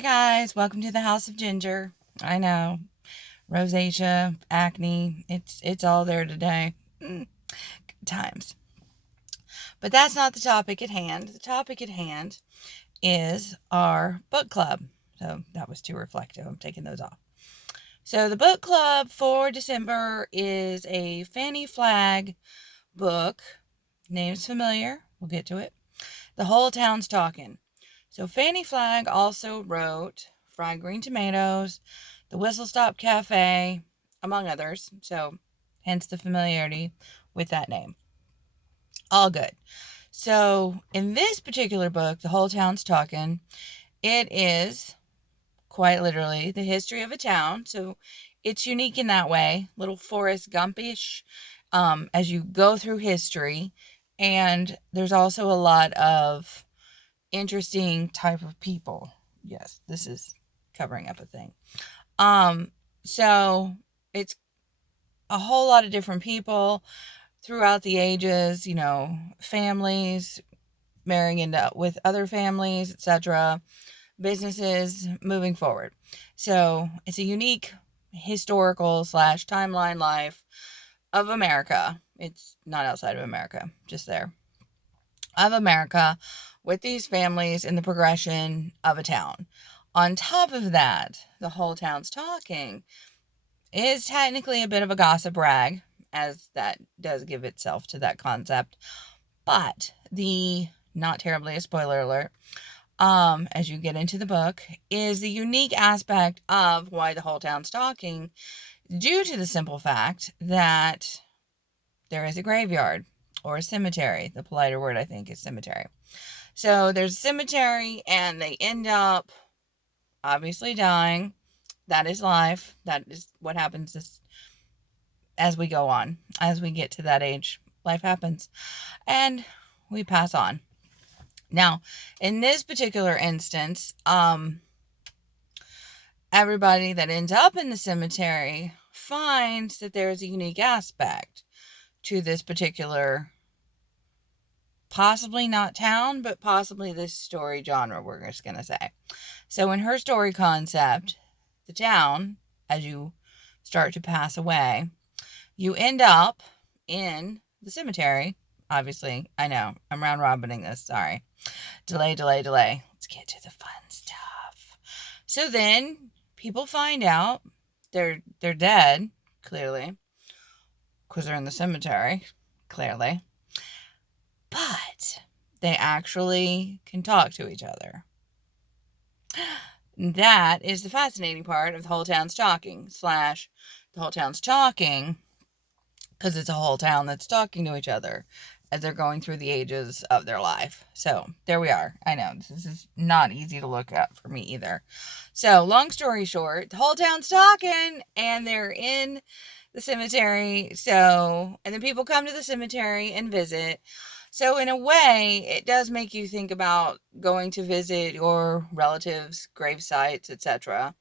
Hi guys, welcome to the House of Ginger. I know, rosacea, acne, it's all there today. Good times. But that's not the topic at hand. The topic at hand is our book club. So that was too reflective. I'm taking those off. So the book club for December is a Fannie Flagg book. Name's familiar. We'll get to it. The Whole Town's Talking. So Fannie Flagg also wrote Fried Green Tomatoes, The Whistle Stop Cafe, among others. So hence the familiarity with that name. All good. So in this particular book, The Whole Town's Talking, it is quite literally the history of a town. So it's unique in that way, little Forrest Gumpish, as you go through history. And there's also a lot of interesting type of people. Yes, this is covering up a thing. So it's a whole lot of different people throughout the ages, families marrying into with other families, etc., businesses moving forward. So it's a unique historical / timeline life of America. It's not outside of America, just there. Of America with these families in the progression of a town. On top of that, the whole town's talking is technically a bit of a gossip rag, as that does give itself to that concept. But the, not terribly a spoiler alert, as you get into the book, is the unique aspect of why the whole town's talking, due to the simple fact that there is a graveyard or a cemetery. The politer word, I think, is cemetery. So there's a cemetery, and they end up obviously dying. That is life. That is what happens as we go on. As we get to that age, life happens. And we pass on. Now, in this particular instance, everybody that ends up in the cemetery finds that there's a unique aspect to this particular, possibly not town, but possibly this story genre, we're just going to say. So in her story concept, the town, as you start to pass away, you end up in the cemetery. Obviously, I know, I'm round robining this, sorry. Delay. Let's get to the fun stuff. So then, people find out they're dead, clearly, because they're in the cemetery, clearly. But they actually can talk to each other. That is the fascinating part of the whole town's talking, / the whole town's talking, because it's a whole town that's talking to each other as they're going through the ages of their life. So there we are. I know this is not easy to look at for me either. So long story short, the whole town's talking, and they're in the cemetery. So, and then people come to the cemetery and visit. So in a way, it does make you think about going to visit your relatives' grave sites, etc.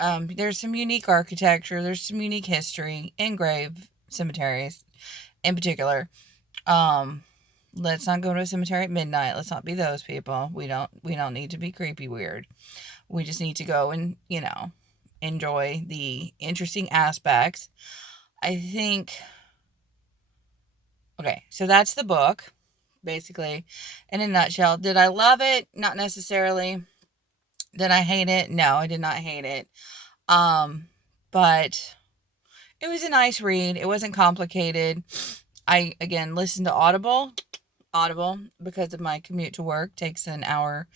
There's some unique architecture. There's some unique history in grave cemeteries, in particular. Let's not go to a cemetery at midnight. Let's not be those people. We don't need to be creepy weird. We just need to go and, enjoy the interesting aspects. I think, okay, so that's the book, basically, in a nutshell. Did I love it? Not necessarily. Did I hate it? No, I did not hate it. But it was a nice read. It wasn't complicated. I, again, listened to Audible, because of my commute to work. Takes an hour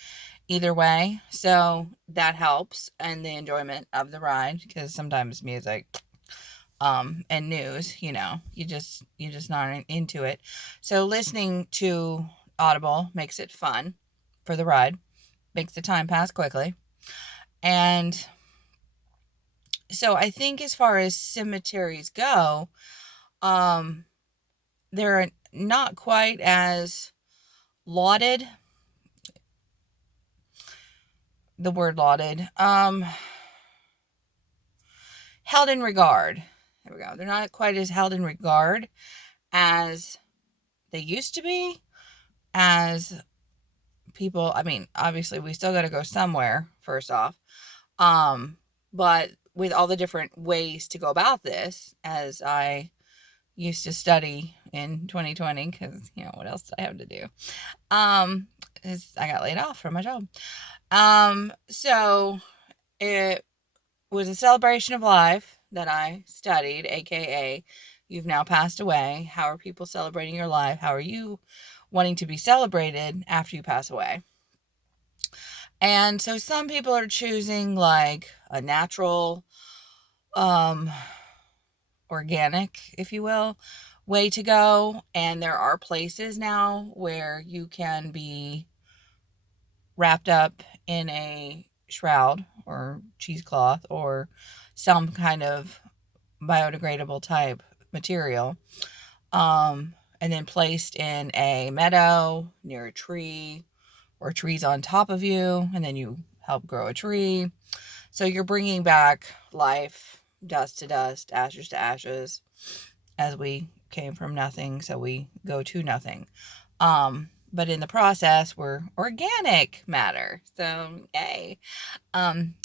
either way. So that helps, and the enjoyment of the ride, because sometimes music, and news, you just not into it. So listening to Audible makes it fun for the ride, makes the time pass quickly. And so I think as far as cemeteries go, they're not quite as lauded. The word lauded. Held in regard. There we go. They're not quite as held in regard as they used to be, as people, I mean, obviously we still got to go somewhere first off. But with all the different ways to go about this, as I used to study in 2020, because, what else did I have to do? Is I got laid off from my job. So it was a celebration of life that I studied, aka you've now passed away. How are people celebrating your life? How are you wanting to be celebrated after you pass away? And so some people are choosing like a natural, um, organic, if you will, way to go. And there are places now where you can be wrapped up in a shroud or cheesecloth or some kind of biodegradable type material, and then placed in a meadow near a tree or trees on top of you, and then you help grow a tree. So you're bringing back life, dust to dust, ashes to ashes, as we came from nothing, so we go to nothing. But in the process, we're organic matter. So, yay.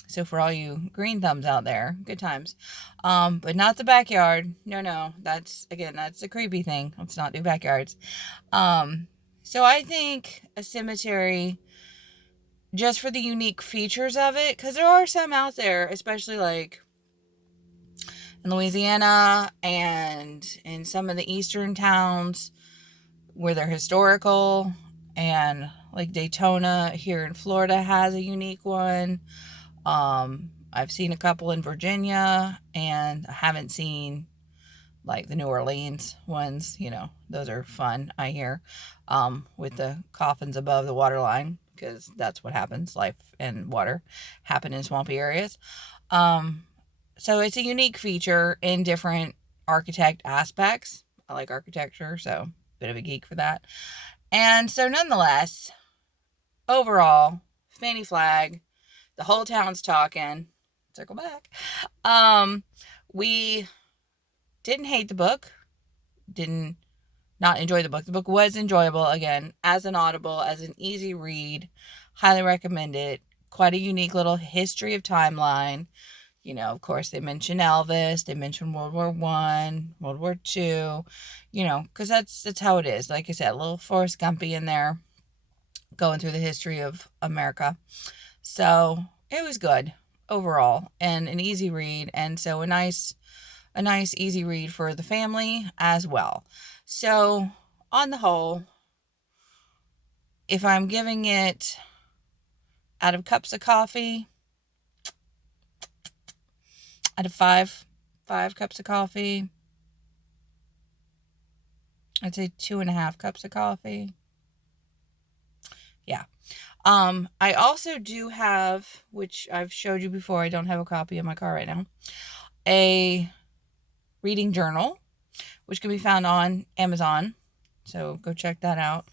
So for all you green thumbs out there, good times. But not the backyard. No. That's the creepy thing. Let's not do backyards. So I think a cemetery, just for the unique features of it, because there are some out there, especially like in Louisiana and in some of the eastern towns where they're historical, and like Daytona here in Florida has a unique one. I've seen a couple in Virginia, and I haven't seen like the New Orleans ones. Those are fun, I hear, with the coffins above the water line, because that's what happens. Life and water happen in swampy areas. So it's a unique feature in different architect aspects. I like architecture, so bit of a geek for that. And so nonetheless, overall, Fannie Flagg, the whole town's talking. Circle back. We didn't hate the book. Didn't not enjoy the book. The book was enjoyable, again, as an audible, as an easy read. Highly recommend it. Quite a unique little history of timeline. Of course, they mention Elvis. They mention World War One, World War Two. Because that's how it is. Like I said, a little Forrest Gumpy in there, going through the history of America. So it was good overall, and an easy read, and so a nice easy read for the family as well. So on the whole, if I'm giving it out of cups of coffee, out of five cups of coffee, I'd say 2.5 cups of coffee. Yeah. I also do have, which I've showed you before, I don't have a copy in my car right now, a reading journal, which can be found on Amazon. So go check that out.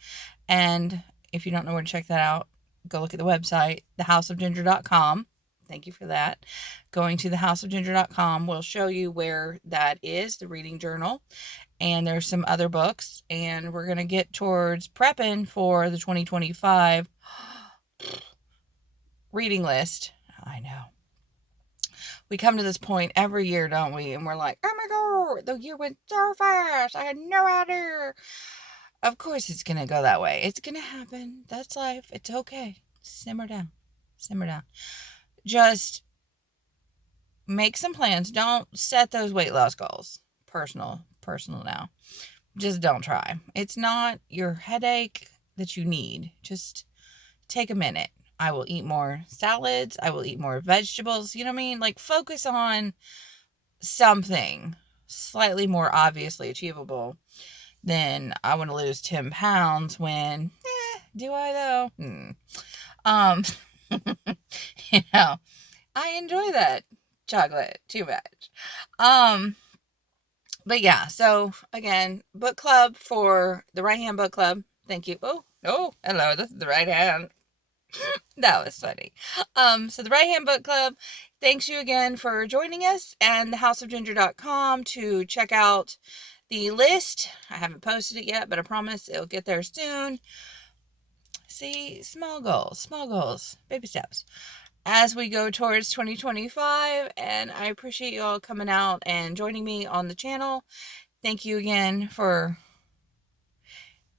And if you don't know where to check that out, go look at the website, thehouseofginger.com. Thank you for that. Going to thehouseofginger.com will show you where that is, the reading journal. And there's some other books. And we're going to get towards prepping for the 2025 reading list. I know. We come to this point every year, don't we? And we're like, oh my God, the year went so fast. I had no idea. Of course it's going to go that way. It's going to happen. That's life. It's okay. Simmer down. Just make some plans. Don't set those weight loss goals. Personal now. Just don't try. It's not your headache that you need. Just take a minute. I will eat more salads. I will eat more vegetables. You know what I mean? Like, focus on something slightly more obviously achievable than I want to lose 10 pounds when, do I though? I enjoy that chocolate too much. But yeah, so again, book club for the right hand book club. Thank you. Oh, hello. This is the right hand. That was funny. So the Right Hand Book Club, thanks you again for joining us, and thehouseofginger.com to check out the list. I haven't posted it yet, but I promise it'll get there soon. See, small goals, baby steps as we go towards 2025. And I appreciate you all coming out and joining me on the channel. Thank you again for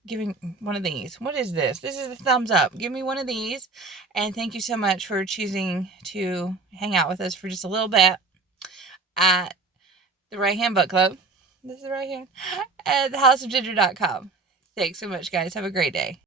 giving one of these. What is this? This is a thumbs up. Give me one of these. And thank you so much for choosing to hang out with us for just a little bit at the Right Hand Book Club. This is the Right Hand at thehouseofginger.com. Thanks so much, guys. Have a great day.